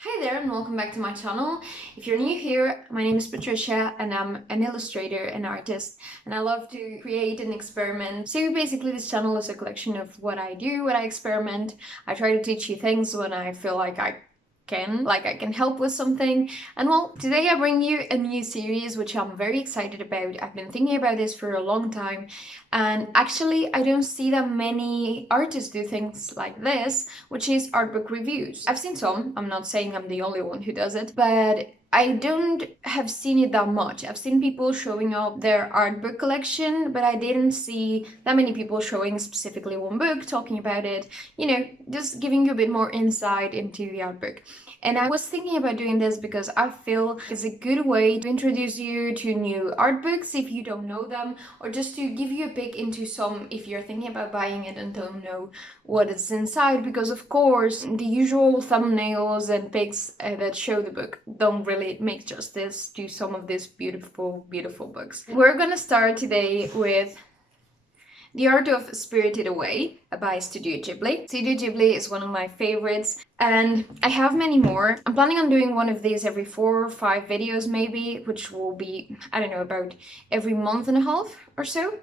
Hi there and welcome back to my channel. If you're new here, my name is Patricia and I'm an illustrator and artist and I love to create and experiment. So basically this channel is a collection of what I do, what I experiment. I try to teach you things when I feel like I can help with something. And well, today I bring you a new series which I'm very excited about. I've been thinking about this for a long time and actually I don't see that many artists do things like this, which is art book reviews. I've seen some, I'm not saying I'm the only one who does it, but I don't have seen it that much. I've seen people showing up their art book collection, but I didn't see that many people showing specifically one book, talking about it, just giving you a bit more insight into the art book. And I was thinking about doing this because I feel it's a good way to introduce you to new art books if you don't know them, or just to give you a peek into some if you're thinking about buying it and don't know what is inside, because of course the usual thumbnails and pics that show the book don't really make justice to some of these beautiful books. We're gonna start today with The Art of Spirited Away by Studio Ghibli. Studio Ghibli is one of my favorites and I have many more. I'm planning on doing one of these every 4 or 5 videos maybe, which will be, I don't know, about every month and a half or so.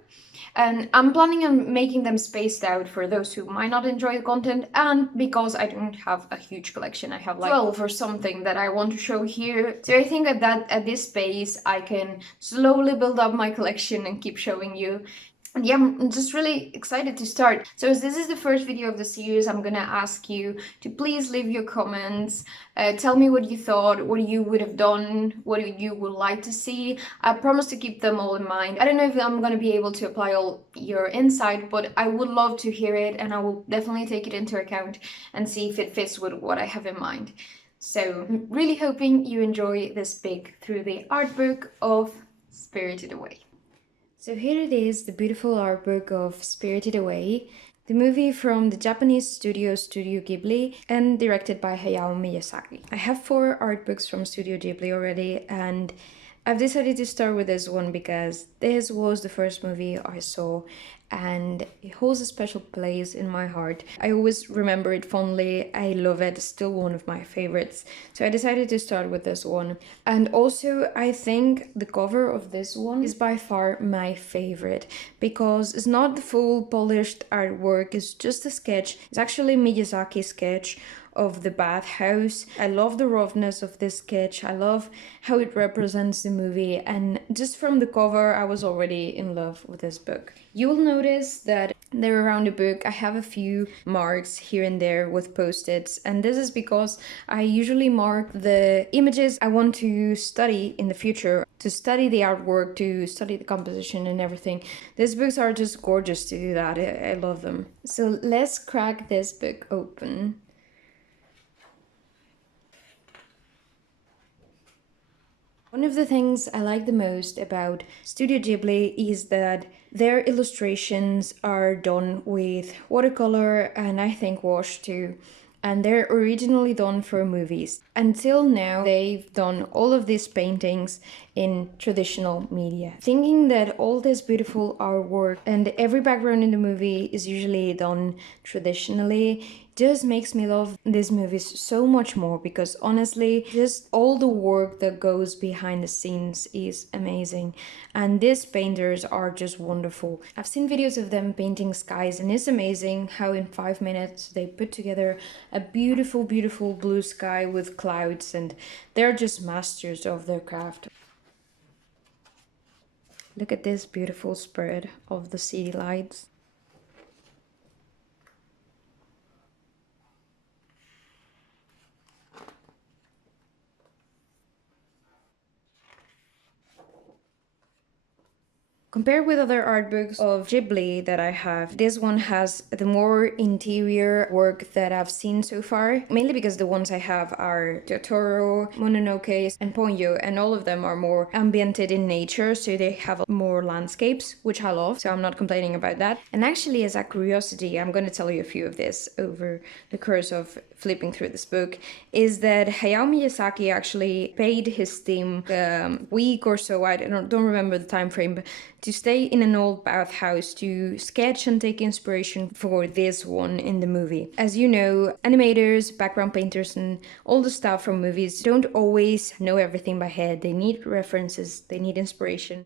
And I'm planning on making them spaced out for those who might not enjoy the content, and because I don't have a huge collection, I have like 12 or something that I want to show here. So I think at this pace I can slowly build up my collection and keep showing you. And yeah, I'm just really excited to start. So as this is the first video of the series, I'm gonna ask you to please leave your comments, tell me what you thought, what you would have done, what you would like to see. I promise to keep them all in mind. I don't know if I'm gonna be able to apply all your insight, but I would love to hear it and I will definitely take it into account and see if it fits with what I have in mind. So I'm really hoping you enjoy this peek through the art book of Spirited Away. So here it is, the beautiful art book of Spirited Away, the movie from the Japanese studio Studio Ghibli and directed by Hayao Miyazaki. I have 4 art books from Studio Ghibli already and I've decided to start with this one because this was the first movie I saw and it holds a special place in my heart. I always remember it fondly. I love it. It's still one of my favorites. So I decided to start with this one. And also I think the cover of this one is by far my favorite because it's not the full polished artwork, it's just a sketch. It's actually Miyazaki's sketch of the bathhouse. I love the roughness of this sketch. I love how it represents the movie, and just from the cover I was already in love with this book. You will notice that there around the book I have a few marks here and there with post-its, and this is because I usually mark the images I want to study in the future, to study the artwork, to study the composition and everything. These books are just gorgeous to do that. I love them. So let's crack this book open. One of the things I like the most about Studio Ghibli is that their illustrations are done with watercolor and I think wash too. And they're originally done for movies. Until now, they've done all of these paintings in traditional media. Thinking that all this beautiful artwork and every background in the movie is usually done traditionally just makes me love these movies so much more, because honestly, just all the work that goes behind the scenes is amazing. And these painters are just wonderful. I've seen videos of them painting skies and it's amazing how in 5 minutes they put together a beautiful blue sky with clouds, and they're just masters of their craft. Look at this beautiful spread of the city lights. Compared with other art books of Ghibli that I have, this one has the more interior work that I've seen so far, mainly because the ones I have are Totoro, Mononoke, and Ponyo, and all of them are more ambiented in nature, so they have more landscapes, which I love, so I'm not complaining about that. And actually, as a curiosity, I'm going to tell you a few of this over the course of flipping through this book is that Hayao Miyazaki actually paid his team a week or so, I don't remember the time frame, but to stay in an old bathhouse to sketch and take inspiration for this one in the movie. As you know, animators, background painters, and all the stuff from movies don't always know everything by head. They need references, they need inspiration.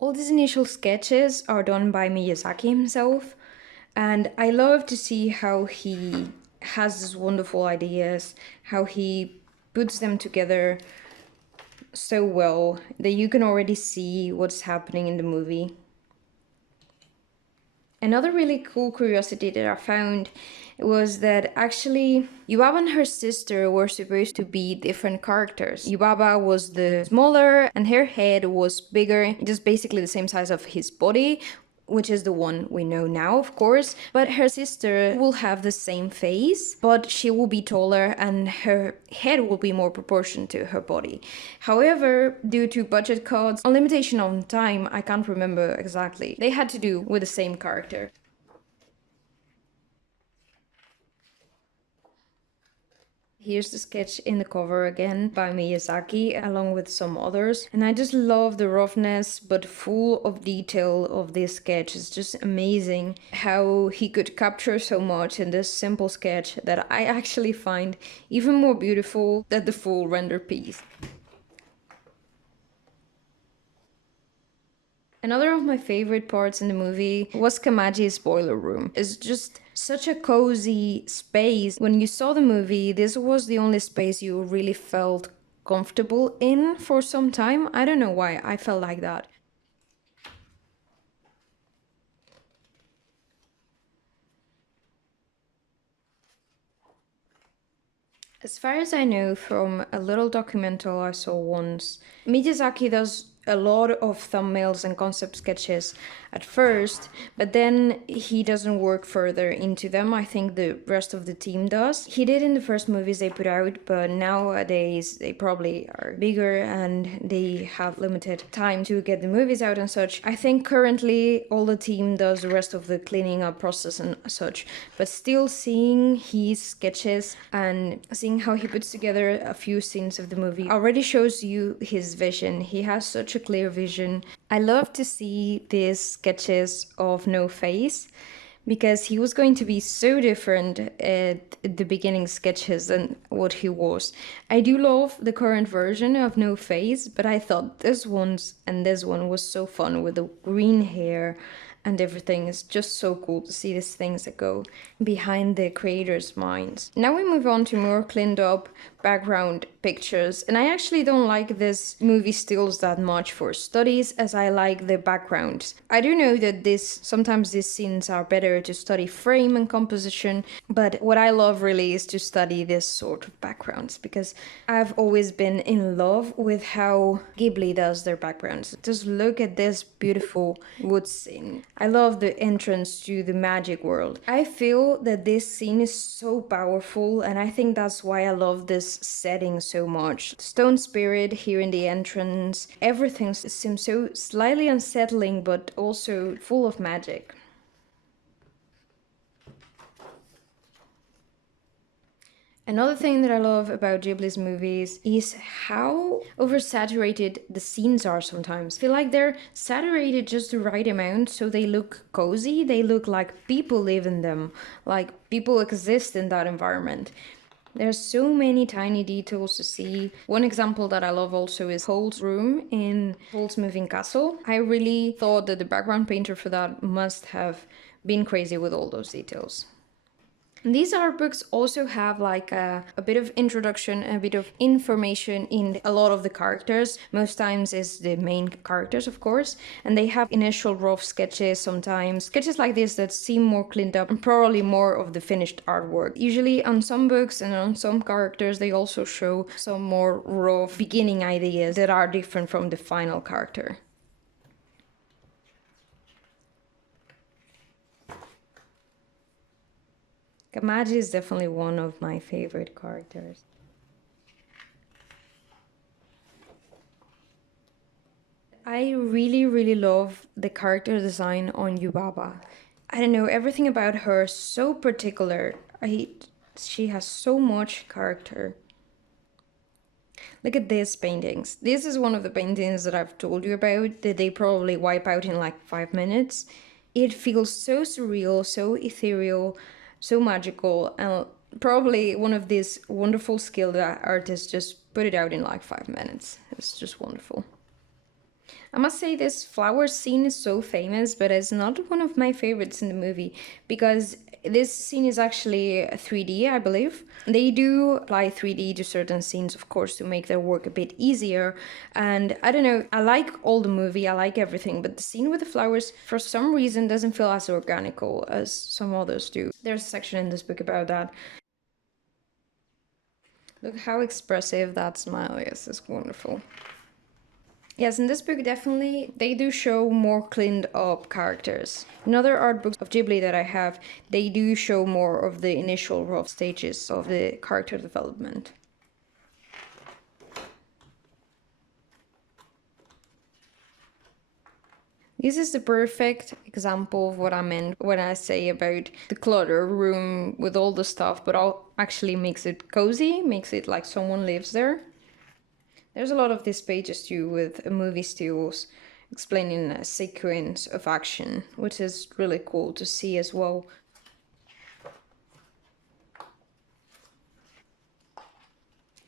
All these initial sketches are done by Miyazaki himself, and I love to see how he has these wonderful ideas, how he puts them together so well that you can already see what's happening in the movie. Another really cool curiosity that I found was that actually Yubaba and her sister were supposed to be different characters. Yubaba was the smaller and her head was bigger, just basically the same size of his body, which is the one we know now, of course. But her sister will have the same face, but she will be taller and her head will be more proportioned to her body. However, due to budget cuts, a limitation on time, I can't remember exactly, they had to do with the same character. Here's the sketch in the cover again by Miyazaki along with some others. And I just love the roughness but full of detail of this sketch. It's just amazing how he could capture so much in this simple sketch that I actually find even more beautiful than the full render piece. Another of my favorite parts in the movie was Kamaji's boiler room. It's just such a cozy space. When you saw the movie, this was the only space you really felt comfortable in for some time. I don't know why I felt like that. As far as I know from a little documental I saw once, Miyazaki does a lot of thumbnails and concept sketches at first, but then he doesn't work further into them. I think the rest of the team does. He did in the first movies they put out, but nowadays they probably are bigger and they have limited time to get the movies out and such. I think currently all the team does the rest of the cleaning up process and such, but still seeing his sketches and seeing how he puts together a few scenes of the movie already shows you his vision. He has such a clear vision. I love to see these sketches of No Face because he was going to be so different at the beginning sketches than what he was. I do love the current version of No Face, but I thought this one was so fun with the green hair and everything. Is just so cool to see these things that go behind the creators' minds. Now we move on to more cleaned up background pictures, and I actually don't like this movie stills that much for studies as I like the backgrounds. I do know that sometimes these scenes are better to study frame and composition, but what I love really is to study this sort of backgrounds because I've always been in love with how Ghibli does their backgrounds. Just look at this beautiful wood scene. I love the entrance to the magic world. I feel that this scene is so powerful, and I think that's why I love this setting so much. Stone spirit here in the entrance, everything seems so slightly unsettling but also full of magic. Another thing that I love about Ghibli's movies is how oversaturated the scenes are sometimes. I feel like they're saturated just the right amount so they look cozy, they look like people live in them, like people exist in that environment. There's so many tiny details to see. One example that I love also is Holt's room in Holt's Moving Castle. I really thought that the background painter for that must have been crazy with all those details. These art books also have like a bit of introduction, a bit of information in a lot of the characters. Most times is the main characters, of course, and they have initial rough sketches sometimes. Sketches like this that seem more cleaned up and probably more of the finished artwork. Usually on some books and on some characters they also show some more rough beginning ideas that are different from the final character. Kamaji is definitely one of my favorite characters. I really love the character design on Yubaba. I don't know, everything about her is so particular. She has so much character. Look at these paintings. This is one of the paintings that I've told you about that they probably wipe out in like 5 minutes. It feels so surreal, so ethereal, so magical, and probably one of these wonderful skilled artists just put it out in like 5 minutes. It's just wonderful. I must say this flower scene is so famous, but it's not one of my favorites in the movie because this scene is actually 3D, I believe. They do apply 3D to certain scenes, of course, to make their work a bit easier. And I don't know, I like all the movie, I like everything, but the scene with the flowers, for some reason, doesn't feel as organical as some others do. There's a section in this book about that. Look how expressive that smile is. It's wonderful. Yes, in this book, definitely, they do show more cleaned up characters. In other art books of Ghibli that I have, they do show more of the initial rough stages of the character development. This is the perfect example of what I meant when I say about the clutter room with all the stuff, but all actually makes it cozy, makes it like someone lives there. There's a lot of these pages too with movie stills explaining a sequence of action, which is really cool to see as well.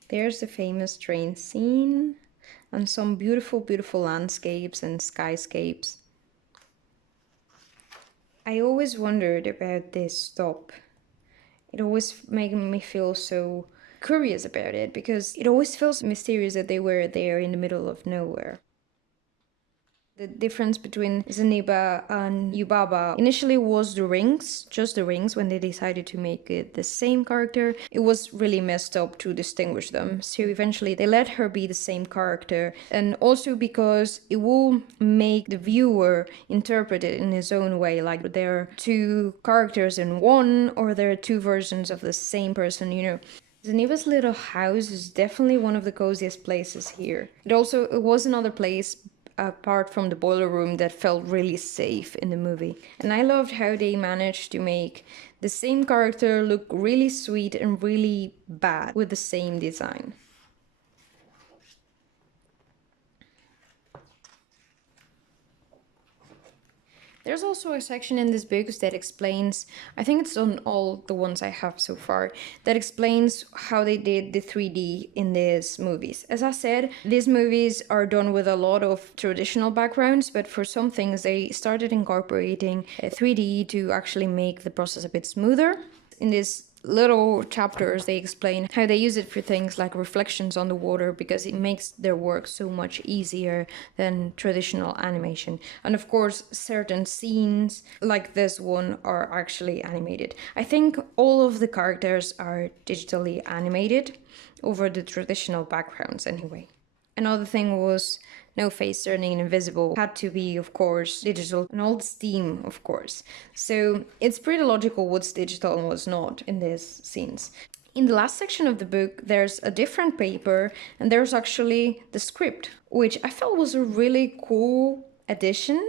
There's the famous train scene and some beautiful, beautiful landscapes and skyscapes. I always wondered about this stop. It always made me feel so curious about it because it always feels mysterious that they were there in the middle of nowhere. The difference between Zeniba and Yubaba initially was the rings, just the rings, when they decided to make it the same character. It was really messed up to distinguish them. So eventually they let her be the same character. And also because it will make the viewer interpret it in his own way, like there are two characters in one, or there are two versions of the same person, you know. Zeniba's little house is definitely one of the coziest places here. It was another place apart from the boiler room that felt really safe in the movie. And I loved how they managed to make the same character look really sweet and really bad with the same design. There's also a section in this book that explains, I think it's on all the ones I have so far, that explains how they did the 3D in these movies. As I said, these movies are done with a lot of traditional backgrounds, but for some things they started incorporating 3D to actually make the process a bit smoother. In this little chapters they explain how they use it for things like reflections on the water because it makes their work so much easier than traditional animation. And of course certain scenes like this one are actually animated. I think all of the characters are digitally animated over the traditional backgrounds anyway. Another thing was no face turning invisible had to be, of course, digital, and all the steam, of course. So it's pretty logical what's digital and what's not in these scenes. In the last section of the book, there's a different paper, and there's actually the script, which I felt was a really cool addition.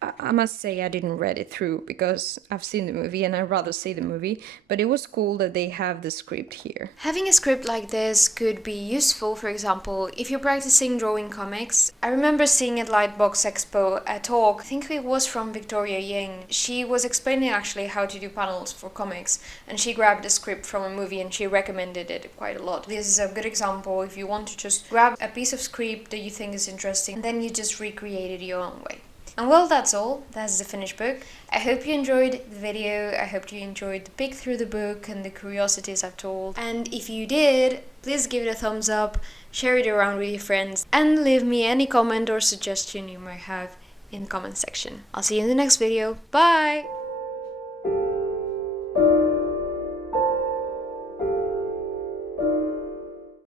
I must say I didn't read it through because I've seen the movie and I'd rather see the movie, but it was cool that they have the script here. Having a script like this could be useful, for example, if you're practicing drawing comics. I remember seeing at Lightbox Expo a talk, I think it was from Victoria Yang. She was explaining actually how to do panels for comics, and she grabbed a script from a movie and she recommended it quite a lot. This is a good example if you want to just grab a piece of script that you think is interesting and then you just recreate it your own way. And well, that's all. That's the finished book. I hope you enjoyed the video. I hope you enjoyed the peek through the book and the curiosities I've told. And if you did, please give it a thumbs up, share it around with your friends, and leave me any comment or suggestion you might have in the comment section. I'll see you in the next video. Bye!